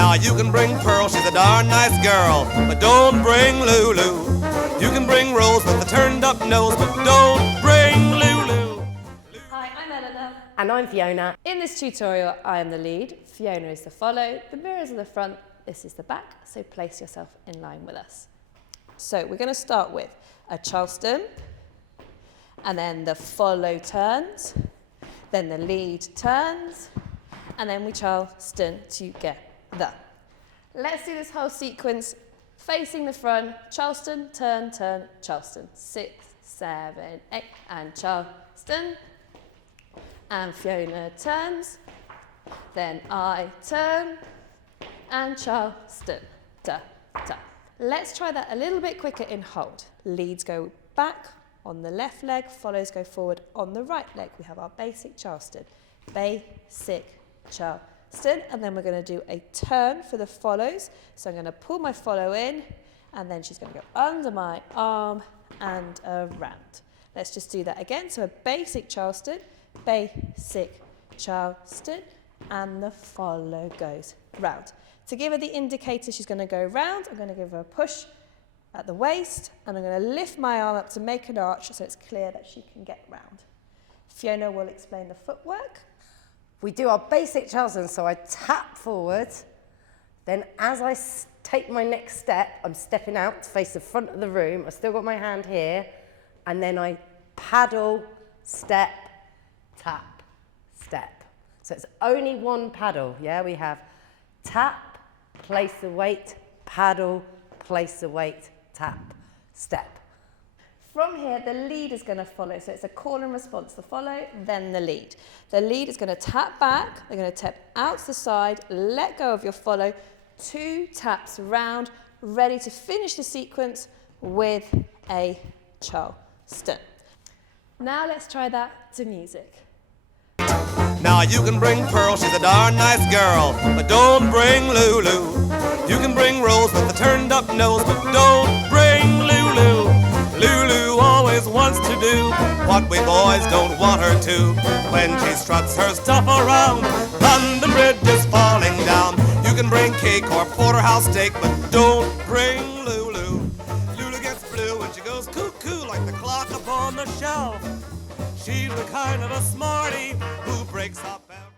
Now you can bring Pearl, she's a darn nice girl, but don't bring Lulu. You can bring Rose with the turned up nose, but don't bring Lulu. Hi, I'm Eleanor. And I'm Fiona. In this tutorial, I am the lead, Fiona is the follow, the mirrors are the front, this is the back, so place yourself in line with us. So we're going to start with a Charleston, and then the follow turns, then the lead turns, and then we Charleston together. Let's do this whole sequence facing the front. Charleston, turn, turn, Charleston. 6, 7, 8, and Charleston. And Fiona turns. Then I turn, and Charleston. Ta, ta. Let's try that a little bit quicker in hold. Leads go back on the left leg, follows go forward on the right leg. We have our basic Charleston. Basic Charleston, and then we're going to do a turn for the follows. So I'm going to pull my follow in, and then she's going to go under my arm and around. Let's just do that again. So a basic Charleston, basic Charleston, and the follow goes round. To give her the indicator she's going to go round, I'm going to give her a push at the waist, and I'm going to lift my arm up to make an arch so it's clear that she can get round. Fiona will explain the footwork. We do our basic Charleston, so I tap forward, then as I take my next step, I'm stepping out to face the front of the room, I've still got my hand here, and then I paddle, step, tap, step. So it's only one paddle, yeah? We have tap, place the weight, paddle, place the weight, tap, step. From here, the lead is going to follow, so it's a call and response, the follow, then the lead. The lead is going to tap back, they're going to tap out to the side, let go of your follow, 2 taps round, ready to finish the sequence with a Charleston. Now let's try that to music. Now you can bring Pearl, she's a darn nice girl, but don't bring Lulu. You can bring Rose with the turned up nose, but don't bring Lulu. Lulu always wants to do what we boys don't want her to. When she struts her stuff around, London Bridge is falling down. You can bring cake or porterhouse steak, but don't bring Lulu. Lulu gets blue when she goes cuckoo like the clock upon the shelf. She's the kind of a smarty who breaks up every